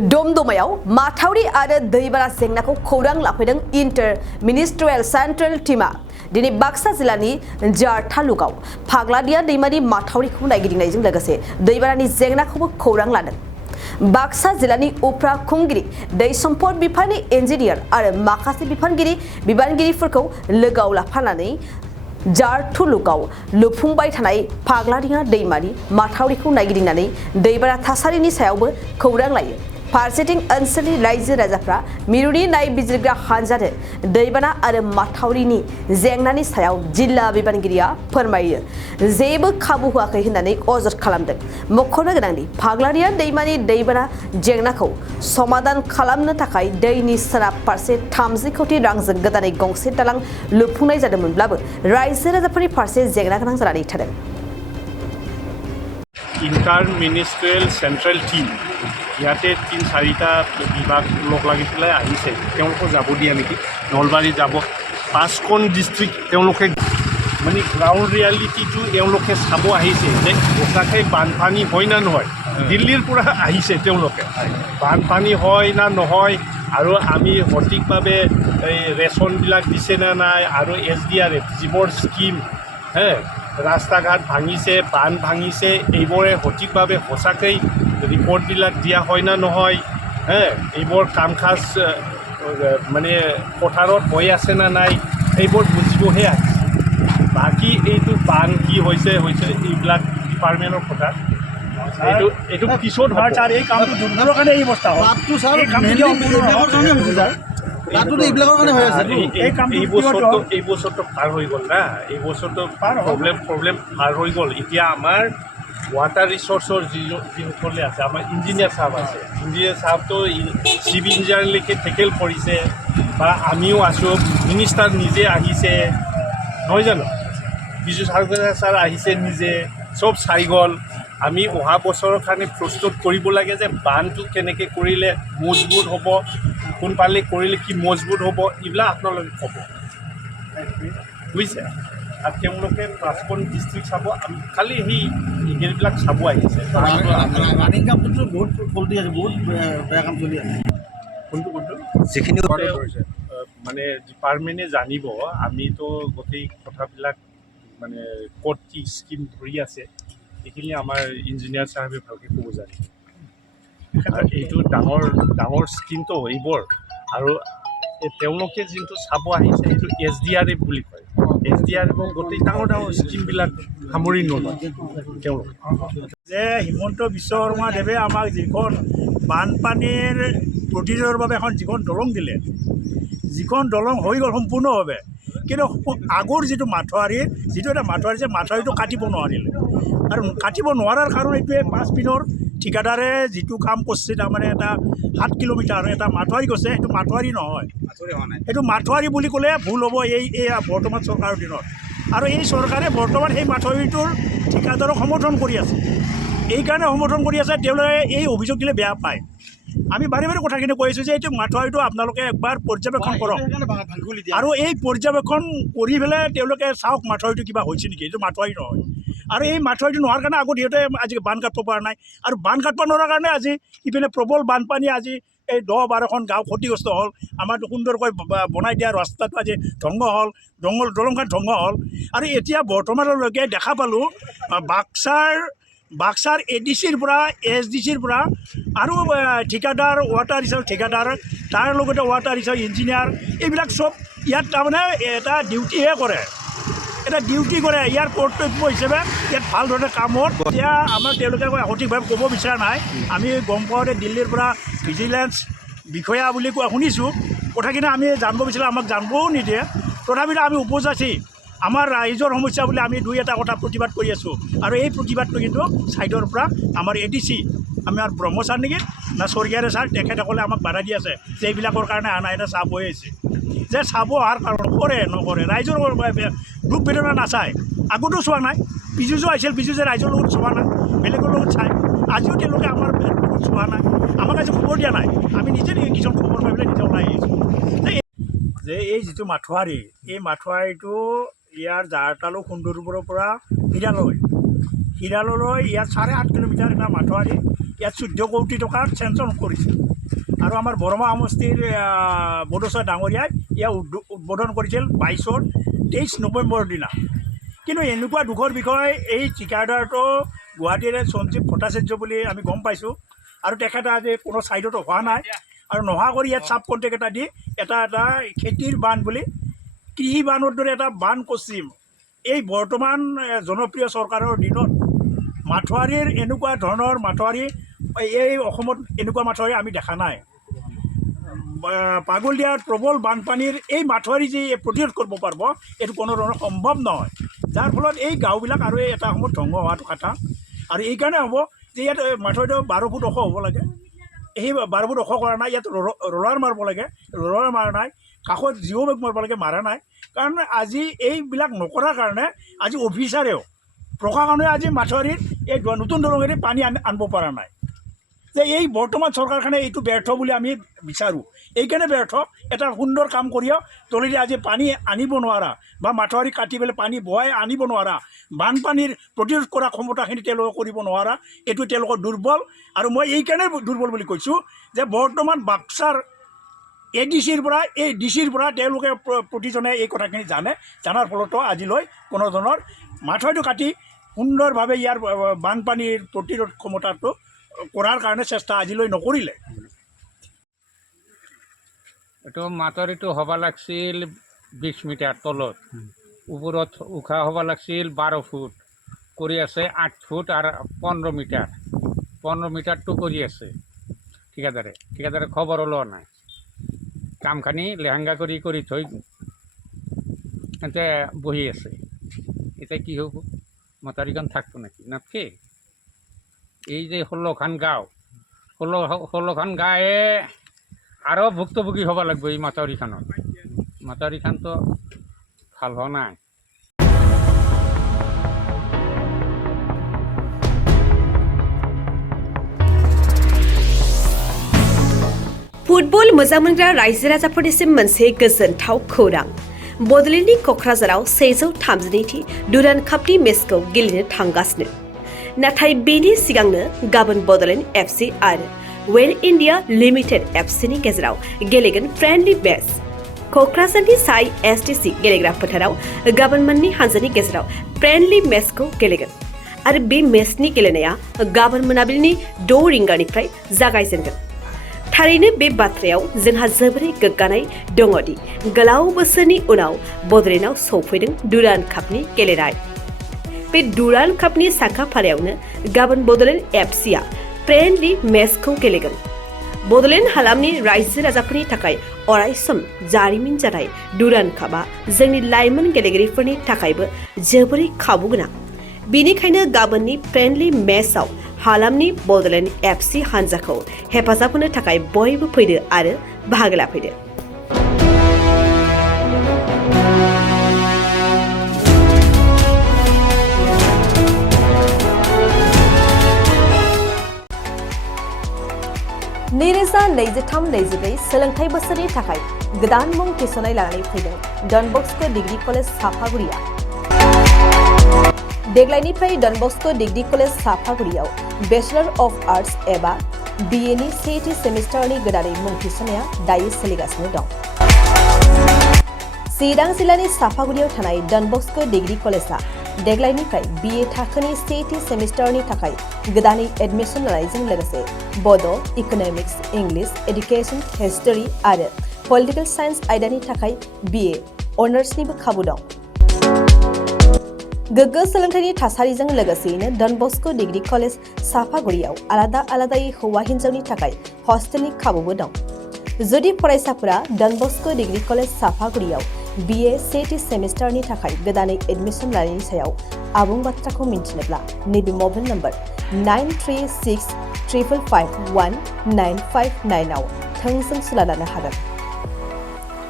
दमदमायाव माथावरि आरो दैबाना जेंनाखौ खौरां लाफैदों इन्टार मिनिस्ट्रियेल सेन्ट्रेल टीमा दिनै बाक्सा जिल्लानि जार तालुकाव फाग्लादिया दैमानि माथावरिखौ नायगिदिंनायजों लोगोसे दैबानानि जेंनाखौबो खौरां लादों। बाक्सा जिल्लानि उफ्रा खुंगिरि दै सम्पद बिफाननि इन्जिनियार आरो माखासे बिबानगिरिफोरखौ लोगोआव लाफानानै जार तालुकाव लुफुंबाय थानाय फाग्लादिया दैमानि माथावरिखौ नायगिदिंनानै दैबाना थासारिनि सायावबो खौरां लायो। फारसेथिं ओनसोलनि रायजो राजाफ्रा मिरुनि नायबिजिरग्रा हानजानो दैबाना आरो माथावरिनि जेंनानि सायाव जिल्ला बिबानगिरिया फोरमायो जेबो खाबु होआखै होननानै अजद खालामदों। मख'नो गोनांदि फाग्लादिया दैमानि दैबाना जेंनाखौ समाधान खालामनो थाखाय दैनि सोनाब फारसे 30 कोटि रांजों गोदानै गंसे दालां लुफुंनाय जादोंमोनब्लाबो रायजो राजाफोरनि फारसे जेंना गोनां जानानै थादों। इन्टार मिनिस्ट्रियेल सेन्ट्रेल टीम ইয়াতে 3-4টা বিভাগ লগ লাগি পেলাই আহিছে। তেওঁলোকক যাব দিয়া নেকি নলবাৰী যাব 5খন ডিষ্ট্ৰিক্ট তেওঁলোকে মানে গ্ৰাউণ্ড ৰিয়েলিটিটো তেওঁলোকে চাব আহিছে যে সঁচাকৈ বানপানী হয় না নহয়। দিল্লীৰ পৰা আহিছে তেওঁলোকে বানপানী হয় না নহয় আৰু আমি সঠিকভাৱে এই ৰেচনবিলাক দিছে না নাই আৰু SDRF যিবোৰ স্কিম ৰাস্তা ঘাট ভাঙিছে বান ভাঙিছে এইবোৰে সঠিকভাৱে সঁচাকৈ ৰিপৰ্টবিলাক দিয়া হয় না নহয় এইবোৰ কাম কাজ মানে পথাৰত হৈ আছে না নাই এইবোৰ বুজিবহে আহিছে। বাকী এইটো বান কি হৈছে এইবিলাক ডিপাৰ্টমেণ্টৰ কথা এইটো পিছত এই কামটো দুৰ্বলৰ কাৰণে এই অৱস্থা হয়। এই বছৰটো পাৰ হৈ গ'ল না এই বছৰটো প্ৰব্লেম পাৰ হৈ গ'ল। এতিয়া আমাৰ ৱাটাৰ ৰিচোৰ্চৰ যিসকলে আছে আমাৰ ইঞ্জিনিয়াৰ চাহাব আছে। ইঞ্জিনিয়াৰ চাহাবটো চিফ ইঞ্জিনিয়াৰলৈকে টেকেল কৰিছে বা আমিও আছোঁ। মিনিষ্টাৰ নিজে আহিছে নহয় জানো, বিজু সাগৰ ছাৰ আহিছে নিজে চব চাই গ'ল। আমি অহা বছৰৰ কাৰণে প্ৰস্তুত কৰিব লাগে যে বানটো কেনেকৈ কৰিলে মজবুত হ'ব, কোনফালে কৰিলে কি মজবুত হ'ব এইবিলাক আপোনালোকে ক'ব বুজিছে। আৰু তেওঁলোকে 5খন ডিষ্ট্ৰিক্ট চাব আমি খালি এইবিলাক চাব আহিছে। ৰানিং কামটোতো বহুত ফল্টি আছে, বহুত বেয়া কাম চলি আছে। কোনটো যিখিনি মানে ডিপাৰ্টমেণ্টে জানিব। আমিতো গোটেই কথাবিলাক মানে ক'ত কি স্কিম ধৰি আছে এইখিনি আমাৰ ইঞ্জিনিয়াৰ চাহাবে ভালকৈ ক'ব জানে। এইটো ডাঙৰ স্কিমটো এইবোৰ আৰু তেওঁলোকে যোনটো চাব আহিছে সেইটো SDRF বুলি কয়। SDRF গোটেই ডাঙৰ স্কিমবিলাক সামৰি নলয় তেওঁলোকে। যে হিমন্ত বিশ্ব শৰ্মা দেৱে আমাক যিখন বানপানীৰ প্ৰতিৰোধৰ বাবে যিখন দলং দিলে, যিখন দলং হৈ গ'ল সম্পূৰ্ণভাৱে, কিন্তু আগৰ যিটো মাথোৱাৰী এটা মাথোৱাৰীটো কাটিব নোৱাৰিলে। আৰু কাটিব নোৱাৰাৰ কাৰণ এইটোৱে 5 পিনৰ ঠিকাদাৰে যিটো কাম কৰিছে, তাৰমানে এটা 7 কিলোমিটাৰ এটা মাথোৱাৰী কৰিছে, সেইটো মাথোৱাৰী নহয়, সেইটো মাথোৱাৰী বুলি ক'লে ভুল হ'ব এই বৰ্তমান চৰকাৰৰ দিনত। আৰু এই চৰকাৰে বৰ্তমান সেই মাথোৱাৰীটোৰ ঠিকাদাৰক সমৰ্থন কৰি আছে। এইকাৰণে সমৰ্থন কৰি আছে, তেওঁলোকে এই অভিযোগ দিলে বেয়া পায়। আমি বাৰে কথাখিনি কৈ আছোঁ যে এইটো মাথোৱাৰীটো আপোনালোকে একবাৰ পৰ্যবেক্ষণ কৰক আৰু এই পৰ্যবেক্ষণ কৰি পেলাই তেওঁলোকে চাওক মাথোৱাৰীটো কিবা হৈছে নেকি। এইটো মাথোৱাৰী নহয়। আৰু এই মাথোৱাৰীটো নোহোৱাৰ কাৰণে আগত সিহঁতে আজি বান কাটিব পৰা নাই। আৰু বান কাটিব নোৱাৰাৰ কাৰণে আজি ইপিনে প্ৰবল বানপানী, আজি এই 10-12খন গাঁও ক্ষতিগ্ৰস্ত হ'ল। আমাৰতো সুন্দৰকৈ বনাই দিয়া ৰাস্তাটো আজি ধ্বংস হ'ল, দলংখন ধ্বংস হ'ল। আৰু এতিয়া বৰ্তমানলৈকে দেখা পালোঁ বাক্সাৰ ADCৰ পৰা SDCৰ পৰা আৰু ঠিকাদাৰ ৱাটাৰ ৰিচোৰ্চ ঠিকাদাৰ, তাৰ লগতে ৱাটাৰ ৰিচোৰ্চ ইঞ্জিনিয়াৰ, এইবিলাক চব ইয়াত তাৰমানে এটা ডিউটিহে কৰে, ইয়াৰ কৰ্তব্য হিচাপে ইয়াত ভালধৰণে কাম হ'ল। এতিয়া আমাক তেওঁলোকে সঠিকভাৱে ক'ব বিচৰা নাই। আমি গম পাওঁতে দিল্লীৰ পৰা ভিজিলেন্স বিষয়া বুলি শুনিছোঁ কথাখিনি, আমি জানিব বিচাৰিলে আমাক জানিবও নিদিয়ে। তথাপিতো আমি উপযাচি আমাৰ ৰাইজৰ সমস্যা বুলি আমি 2-এটা কথা প্ৰতিবাদ কৰি আছোঁ। আৰু এই প্ৰতিবাদটো কিন্তু ছাইডৰ পৰা আমাৰ ADC আমাৰ ব্ৰহ্মচাৰ নেকি না স্বৰ্গীয়াৰে ছাৰ, তেখেতসকলে আমাক বাধা দি আছে যে এইবিলাকৰ কাৰণে অহা নাই, এটা চাব হৈ আহিছে যে চাব অহাৰ কাৰণ নকৰে ৰাইজৰ দুখ বেদনা নাচায়। আগতো চোৱা নাই, পিজুজো আহিছিল, পিজুজে ৰাইজৰ লগত চোৱা নাই, বেলেগৰ লগত চায়। আজিও তেওঁলোকে আমাৰ লগত চোৱা নাই, আমাক আজি খবৰ দিয়া নাই। আমি নিজে কিছুমান খবৰ পাই পেলাই নিজে ওলাই আহিছোঁ যে এই যিটো মাথোৱাৰী, এই মাথোৱাৰীটো ইয়াৰ জাৰ তালুক সুন্দৰপুৰৰ পৰা হিৰালৈ হিৰাললৈ ইয়াত 8.5 কিলোমিটাৰ এটা মাঠুৱাৰী ইয়াত 14 কোটি টকাৰ চেংচন কৰিছিল আৰু আমাৰ বৰমা সমষ্টিৰ বড়োচা ডাঙৰীয়াই ইয়াক উদ্বোধন কৰিছিল 23 নৱেম্বৰৰ দিনা কিন্তু এনেকুৱা দুখৰ বিষয় এই ঠিকাদাৰটো গুৱাহাটীৰে সঞ্জীৱ ভট্টাচাৰ্য বুলি আমি গম পাইছোঁ আৰু তেখেতে আজি কোনো ছাইডতো হোৱা নাই আৰু নহা কৰি ইয়াত চাব কণ্টেক্ট এটা দি এটা খেতিৰ বান বুলি কৃষি বানৰ দৰে এটা বান কচিম এই বৰ্তমান জনপ্ৰিয় চৰকাৰৰ দিনত মাঠুৱাৰীৰ এনেকুৱা ধৰণৰ মাঠুৱাৰী এই অসমত এনেকুৱা মাঠুৱাৰী আমি দেখা নাই পাগলদিয়াৰ প্ৰবল বানপানীৰ এই মাঠুৱাৰী যি প্ৰতিৰোধ কৰিব পাৰিব এইটো কোনো ধৰণৰ সম্ভৱ নহয় যাৰ ফলত এই গাঁওবিলাক আৰু এটা সময়ত ধ্বংস হোৱাটো কথা আৰু এইকাৰণে হ'ব যে ইয়াত মাঠুৱাৰীটো 12 ফুট ওখ হ'ব লাগে এই 12 ফুট ওখ কৰা নাই ইয়াত ৰোলাৰ মাৰিব লাগে ৰোলাৰ মাৰা নাই কাষত জিঅ' বেগ মাৰিব লাগে মাৰা নাই কাৰণ আজি এইবিলাক নকৰাৰ কাৰণে আজি অফিচাৰেও প্ৰশাসনে আজি মাঠুৱাৰীৰ এই নতুন দলঙেৰে পানী আনিব পৰা নাই যে এই বৰ্তমান চৰকাৰখনে এইটো ব্যৰ্থ বুলি আমি বিচাৰোঁ এইকাৰণে ব্যৰ্থ এটা সুন্দৰ কাম কৰিও তলেদি আজি পানী আনিব নোৱাৰা বা মাঠুৱাৰী কাটি পেলাই পানী বহাই আনিব নোৱাৰা বানপানীৰ প্ৰতিৰোধ কৰা ক্ষমতাখিনি তেওঁলোকে কৰিব নোৱাৰা এইটো তেওঁলোকৰ দুৰ্বল আৰু মই এইকাৰণে দুৰ্বল বুলি কৈছোঁ যে বৰ্তমান বাক্সাৰ ADCৰ পৰা এই DCৰ পৰা তেওঁলোকে প্ৰতিজনে এই কথাখিনি জানাৰ ফলতো আজিলৈ কোনো ধৰণৰ মাঠুৱাৰীটো কাটি সুন্দৰভাৱে ইয়াৰ বানপানীৰ প্ৰতিৰোধ ক্ষমতাটো কৰাৰ কাৰণে চেষ্টা আজিলৈ নকৰিলে এইটো মাঠুৱাৰীটো হ'ব লাগিছিল 20 মিটাৰ তলত ওপৰত উশাহ হ'ব লাগিছিল 12 ফুট কৰি আছে 8 ফুট আৰু 15 মিটাৰটো কৰি আছে ঠিকাদাৰে খবৰ লোৱা নাই কামখানি লেহেংগা কৰি থৈ এতিয়া বহি আছে এতিয়া কি হ'ব মাঠুৱাৰীখন থাকব নাকি নাথকে এই যে 16খন গাঁও 16খন গাঁৱে আৰু ভুক্তভোগী হ'ব লাগিব এই মাঠুৱাৰীখনতো ভাল হোৱা নাই फुटबल मोजां मोनग्रा रायजो राजाफोरनिसिम मोनसे गोजोनथाव खौरां बड'लेण्डनि क'क्राझाराव 132थि डुरान्ड कापनि मेचखौ गेलेनो थांगासिनो नाथाय बेनि सिगांनो गाबोन बड'लेण्ड FC आरो वेल इन्डिया लिमिटेड FCनि गेजेराव गेलेगोन फ्रेन्डलि मेच क'क्राझारनि साइ STC गेलेग्रा फोथाराव गाबोन मोननै हानजानि गेजेराव फ्रेन्डलि मेचखौ गेलेगोन आरो बे मेचनि गेलेनाया गाबोन मोनाबिलिनि 6 रिंगानिफ्राय जागायजेनगोन थारैनो बे बाथ्रायाव जोंहा जोबोरै गोग्गानाय दङदि गोलाव बोसोरनि उनाव बड'लेण्डआव सौफैदों डुरान्ड कापनि गेलेनाय बे डुरान्ड कापनि साखाफारायावनो गाबोन बड'लेण्ड FCआ फ्रेन्डलि मेचखौ गेलेगोन बड'लेण्ड हालामनि रायजो राजाफोरनि थाखाय अरायसम जारिमिन जानाय डुरान्ड कापआ जोंनि लाइमोन गेलेगिरिफोरनि थाखायबो जोबोरै खाबु गोनां बेनिखायनो गाबोननि फ्रेन्डलि मेचआव हालामनि बड'लेण्ड FC हानजाखौ हेफाजाब होनो थाखाय बयबो फैदो आरो बाहागो लाफैदो नैरोजा 23-24 सोलोंथाइ बोसोरनि थाखाय गोदान मुं थिसननाय लानानै फैदों डन बस्क' डिग्री कलेज साफागुरिया देग्लायनिफ्राय डन बस्क' डिग्री कलेज साफागुरियाव बेचलर अफ आर्ट्स एबा BA नि सेथि सेमिस्टारनि गोदानै मुं थिसननाया दायो सोलिगासिनो दं चिरां जिल्लानि साफागुरियाव थानाय डन बस्क' डिग्री कलेजआ देग्लायनिफ्राय BA थाखोनि सेथि सेमिस्टारनि थाखाय गोदानै एडमिशन लानायजों लोगोसे बड', इक'नमिक्स, इंलिश, एडुकेशन, हिस्टरी आरो पलिटिकल साइन्स आयदानि थाखाय BA अनार्सनिबो खाबु दं गोग्गो सोलोंथाइनि थासारिजों लोगोसेयैनो डन बस्क' डिग्री कलेज साफागुरियाव आलादा आलादायै हौवा हिन्जावनि थाखाय हस्टेलनि खाबुबो दं जुदि फरायसाफोरा done Bosco' degree college साफागुरियाव BA सेथि सेमिस्टारनि थाखाय गोदानै एडमिशन लानायनि सायाव आबुं बाथ्राखौ मिन्थिनोब्ला नैबे मबाइल नम्बर 9365519559 आव थोंजों सुला लानो हागोन